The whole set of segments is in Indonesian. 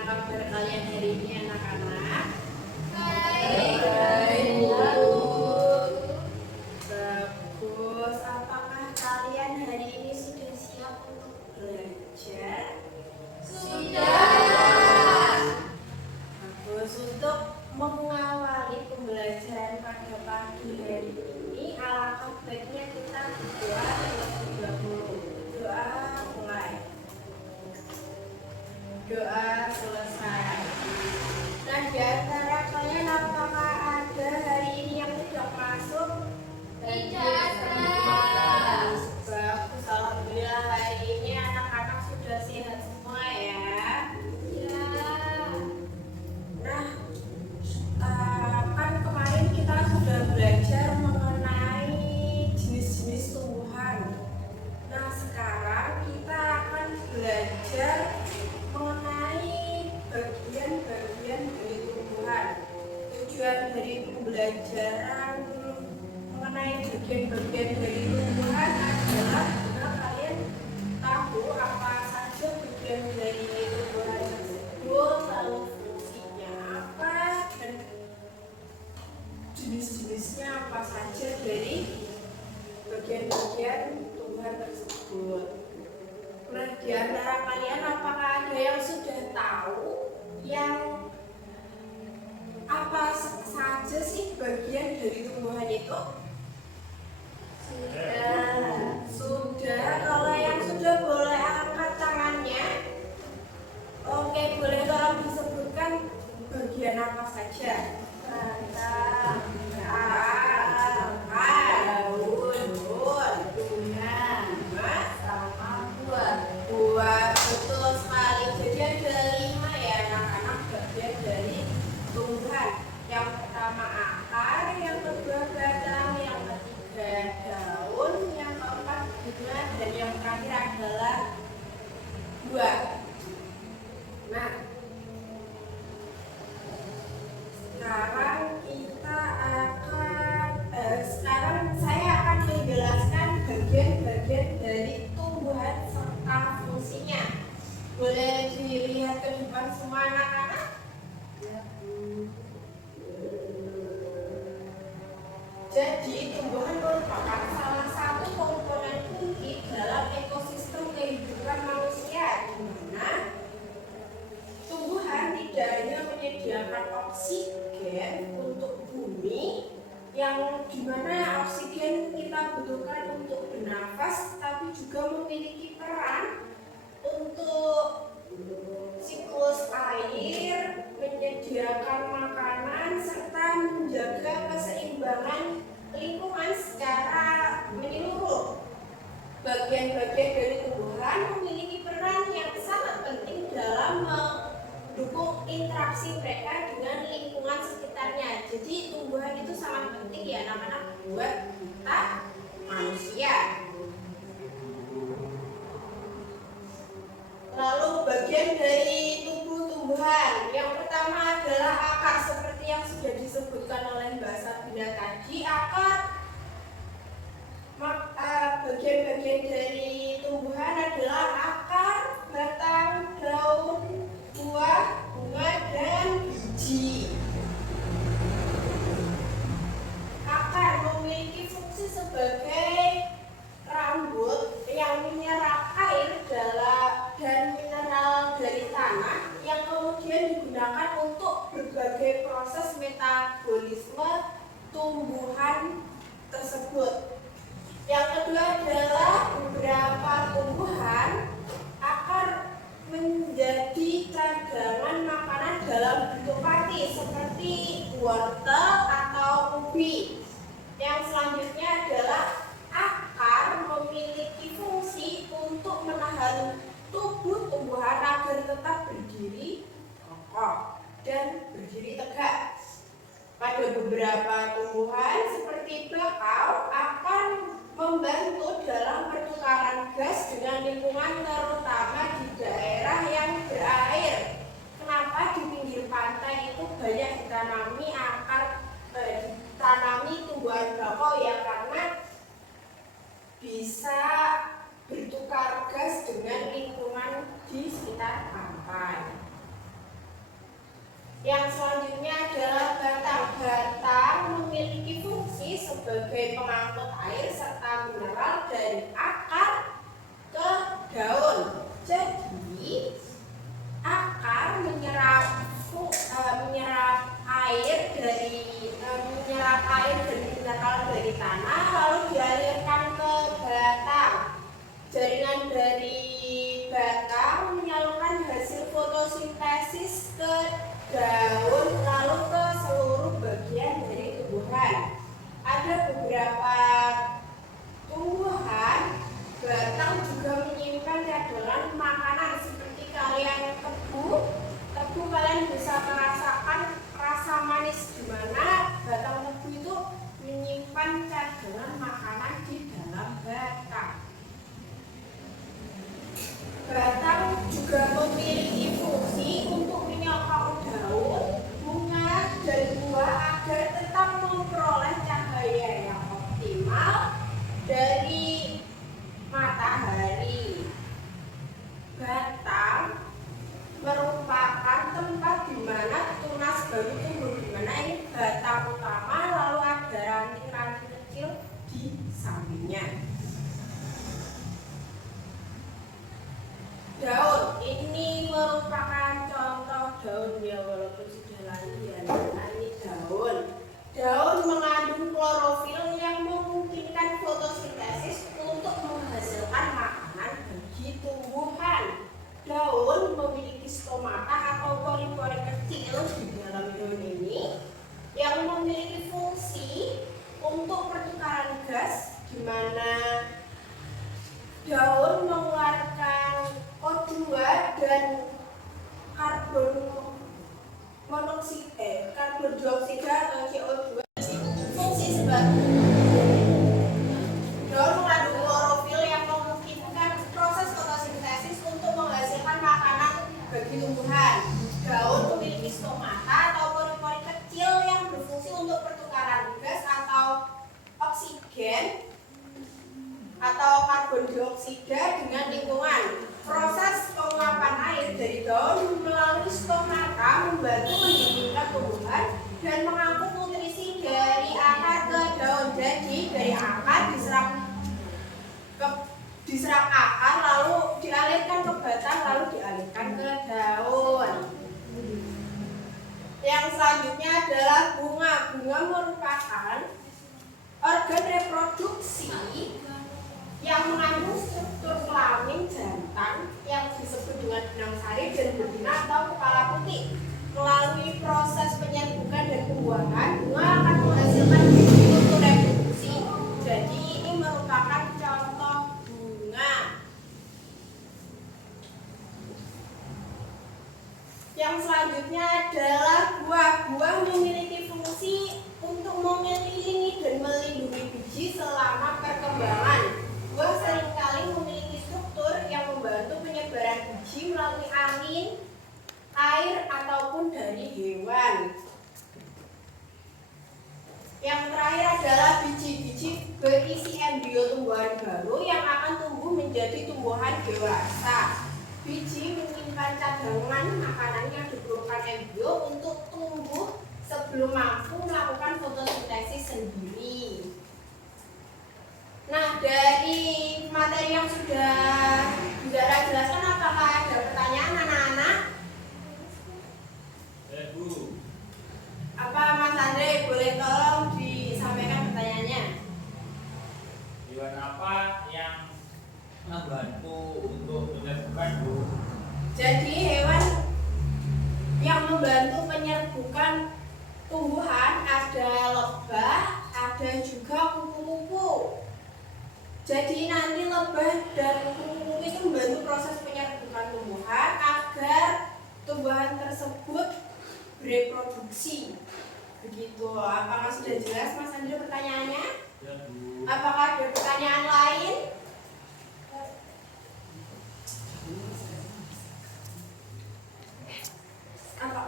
kabar kalian hari ini anak-anak? Baik. Bagus. Apakah kalian hari ini sudah siap untuk belajar? Sudah. Bagus. Untuk mengawali pembelajaran pada pagi hari ini, alangkah baiknya kita berdoa terlebih dahulu. Doa mulai. Doa selesai. Nah, di antara kalian apakah ada hari ini yang tidak masuk? Tidak. Bagus. Alhamdulillah hari ini anak-anak sudah sehat semua ya. Ya. Nah, kan kemarin kita sudah belajar mengenai jenis-jenis tumbuhan. Nah, sekarang kita akan belajar mengenai bagian-bagian dari tumbuhan. Tujuan dari pembelajaran mengenai bagian-bagian dari tumbuhan adalah agar kalian tahu apa saja bagian dari tumbuhan tersebut, lalu fungsinya apa, dan jenis-jenisnya apa saja dari bagian-bagian tumbuhan tersebut. Nah, di antara kalian apakah ada yang sudah tahu yang apa saja sih bagian dari tumbuhan itu? Sudah. Kalau yang sudah boleh angkat tangannya. Oke, boleh tolong disebutkan bagian apa saja? Batang, daun, bunga, sama buah. Buah, betul sekali. Jadi ada 5 ya anak-anak bagian dari tumbuhan. Yang pertama akar, yang kedua batang, yang ketiga daun, yang keempat bunga, dan yang terakhir adalah buah. Nah, sekarang saya akan menjelaskan bagian-bagian dari tumbuhan serta fungsinya. Boleh dilihat ke depan semua anak-anak? Jadi tumbuhan merupakan salah satu komponen kunci dalam ekosistem kehidupan manusia, di mana tumbuhan tidak hanya menyediakan oksigen untuk bumi, yang dimana oksigen kita butuhkan untuk bernafas, tapi juga memiliki peran untuk siklus air, menyediakan makanan, serta menjaga keseimbangan lingkungan secara menyeluruh. Bagian-bagian dari tumbuhan memiliki peran yang sangat penting dalam mendukung interaksi mereka dengan lingkungan sekitarnya. Jadi tumbuhan itu sangat penting ya anak-anak buat kita manusia. Lalu bagian dari tubuh tumbuhan yang pertama adalah akar, seperti yang sudah disebutkan oleh Mbak Sabina tadi. Bagian-bagian dari tumbuhan adalah akar, batang, daun, buah, bunga, dan biji. Akar memiliki fungsi sebagai rambut yang menyerap air dan mineral dari tanah, yang kemudian digunakan untuk berbagai proses metabolisme tumbuhan tersebut. Yang kedua adalah beberapa tumbuhan akar menjadi cadangan makanan dalam bentuk pati seperti wortel atau ubi. Yang selanjutnya adalah akar memiliki fungsi untuk menahan tubuh tumbuhan agar tetap berdiri kokoh dan berdiri tegak. Pada beberapa tumbuhan seperti bakau, akar membantu dalam pertukaran gas dengan lingkungan, terutama di daerah yang berair. Kenapa di pinggir pantai itu banyak ditanami tumbuhan bakau ya? Karena bisa bertukar gas dengan lingkungan di sekitar pantai. Yang selanjutnya adalah batang. Batang memiliki fungsi sebagai pengangkut air serta mineral dari akar ke daun. Jadi akar menyerap air dari dan mineral dari tanah lalu dialirkan ke batang. Jaringan dari batang menyalurkan hasil fotosintesis ke daun lalu ke seluruh bagian dari tumbuhan. Ada beberapa tumbuhan batang juga menyimpan cadangan makanan seperti kalian tebu. Tebu kalian bisa merasakan rasa manis di mana batang tebu itu menyimpan cadangan makanan di dalam batang. Batang juga memiliki fungsi untuk menyokong daun, bunga, dan buah agar tetap memperoleh cahaya yang optimal dari matahari. Batang merupakan tempat di mana tunas baru tumbuh, di mana ini batang utama lalu ada ranting-ranting kecil di sampingnya. Daun ini merupakan contoh daun ya, walaupun sudah layu ya. Nah, ini daun. Daun mengandung klorofil yang memungkinkan fotosintesis untuk menghasilkan makanan bagi tumbuhan. Daun memiliki stomata atau pori-pori kecil di dalam daun ini yang memiliki fungsi untuk pertukaran gas, di mana daun mengeluarkan O2 dan karbon dioksida atau CO2. Fungsi sebagai daun mengandung klorofil yang memungkinkan proses fotosintesis untuk menghasilkan makanan bagi tumbuhan. Daun memiliki stomata atau pori-pori kecil yang berfungsi untuk pertukaran gas atau oksigen atau karbon dioksida dengan lingkungan. Proses penguapan air dari daun melalui stomata membantu mendinginkan tumbuhan dan mengangkut nutrisi dari akar ke daun. Jadi dari akar diserap akar lalu dialirkan ke batang lalu dialirkan ke daun. Yang selanjutnya adalah bunga. Bunga merupakan organ reproduksi yang mengandung struktur kelamin jantan yang disebut dengan benang sari dan betina atau kepala putih. Melalui proses penyerbukan dan pembuahan, bunga akan menghasilkan struktur reproduksi. Jadi ini merupakan contoh bunga. Yang selanjutnya adalah buah. Buah memiliki fungsi untuk mengelilingi dan melindungi biji selama perkembangan. Buah seringkali memiliki struktur yang membantu penyebaran biji melalui angin, air, ataupun dari hewan. Yang terakhir adalah biji-biji berisi embrio tumbuhan baru yang akan tumbuh menjadi tumbuhan dewasa. Biji menyimpan cadangan makanan yang diperlukan embrio untuk tumbuh sebelum mampu melakukan fotosintesis sendiri. Nah, dari materi yang sudah Bidara jelaskan, apakah ada pertanyaan anak-anak? Bu. Apa Mas Andre boleh tolong disampaikan pertanyaannya? Hewan apa yang membantu untuk menyerbukan, Bu? Jadi hewan yang membantu penyerbukan tumbuhan ada lebah, ada juga kupu-kupu. Jadi nanti lebah dan kupu-kupu itu membantu proses penyerbukan tumbuhan agar tumbuhan tersebut bereproduksi. Begitu. Apakah sudah jelas Mas Andre pertanyaannya? Ya, Bu. Apakah ada pertanyaan lain? Apa?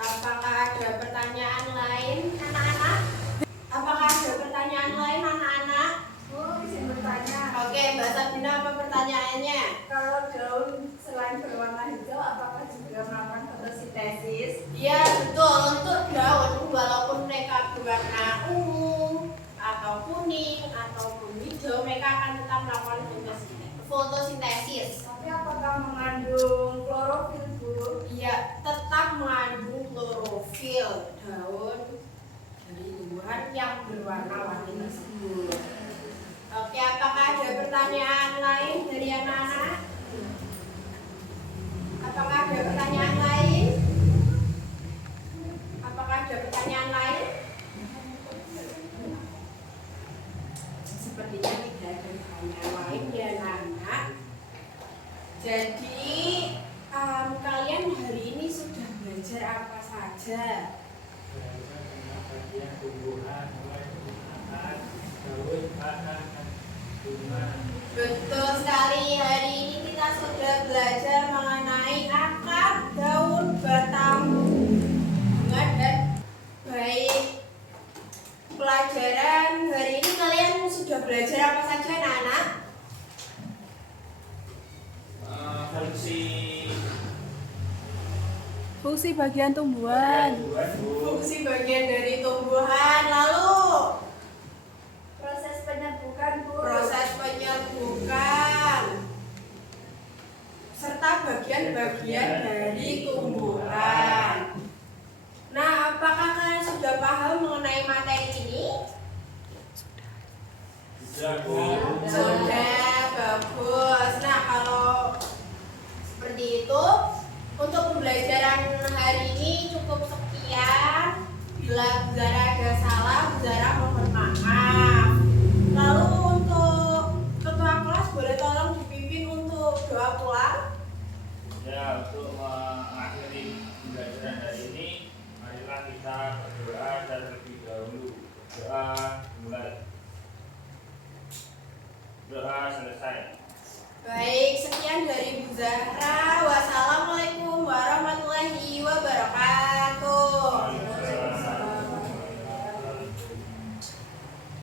Apakah ada pertanyaan lain anak-anak? Apakah ada pertanyaan lain anak-anak? ataupun hijau, mereka akan tetap melakukan fotosintesis. Tapi apakah mengandung klorofil, Bu? Iya, tetap mengandung klorofil, daun dari tumbuhan yang berwarna-warni tersebut. Oke, apakah ada pertanyaan lain dari anak-anak? Apakah ada pertanyaan lain? Apakah ada pertanyaan lain? Sepertinya tidak ada pertanyaan lain ya anak-anak. Jadi kalian hari ini sudah belajar apa saja? Bagian tumbuhan mulai tumbuhan daun batang bunga. Betul sekali, hari ini kita sudah belajar mengenai akar, daun, batang, bunga, dan baik. Pelajaran hari ini kalian sudah belajar apa saja anak-anak? Fungsi bagian tumbuhan. Fungsi bagian dari tumbuhan, lalu Proses penyerbukan, Bu. proses penyerbukan, serta bagian-bagian dari tumbuhan. Nah, apakah kalian sudah paham mengenai materi ini? Sudah, bagus. Nah, kalau seperti itu, untuk pembelajaran hari ini cukup sekian. Bila Zara ada salah, Zara mohon maaf. Lalu untuk ketua kelas boleh tolong dipimpin untuk doa pulang. Ya, untuk mengakhiri pembelajaran hari ini, marilah kita berdoa terlebih dahulu. Doa mulai. Doa selesai. Baik, sekian dari Bu Zahra.